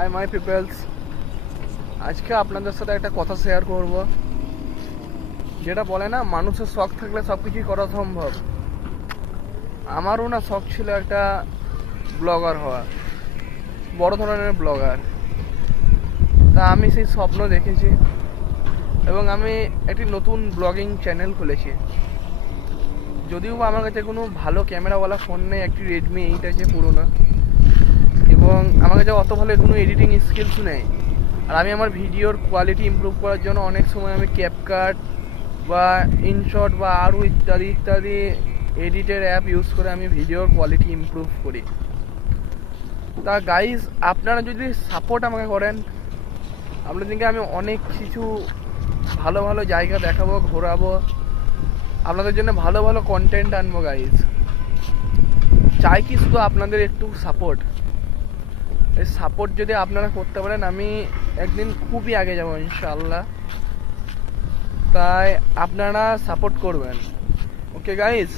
Hi my people's, আজকে আপনাদের সাথে একটা কথা শেয়ার করব। যেটা বলে না, মানুষের শখ থাকলে সব কিছুই করা সম্ভব। আমারও না শখ ছিল একটা ব্লগার হওয়া, বড় ধরনের ব্লগার। তা আমি সেই স্বপ্ন দেখেছি এবং আমি একটি নতুন ব্লগিং চ্যানেল খুলেছি। যদিও বা আমার কাছে কোনো ভালো ক্যামেরাওয়ালা ফোন নেই, একটি রেডমি 8 আছে পুরোনো, এবং আমার কাছে অত ভালো কোনো এডিটিং স্কিলস নেই। আর আমি আমার ভিডিওর কোয়ালিটি ইমপ্রুভ করার জন্য অনেক সময় আমি ক্যাপকাট বা ইনশট বা আরও ইত্যাদি ইত্যাদি এডিটের অ্যাপ ইউজ করে আমি ভিডিওর কোয়ালিটি ইমপ্রুভ করি। তা গাইজ, আপনারা যদি সাপোর্ট আমাকে করেন, আপনাদেরকে আমি অনেক কিছু ভালো ভালো জায়গা দেখাবো, ঘোরাবো, আপনাদের জন্য ভালো ভালো কন্টেন্ট আনবো। গাইজ, চাই কি শুধু আপনাদের একটু সাপোর্ট। এই সাপোর্ট যদি আপনারা করতে পারেন, আমি একদিন খুবই আগে যাবো ইনশাআল্লাহ। তাই আপনারা সাপোর্ট করবেন। Okay guys.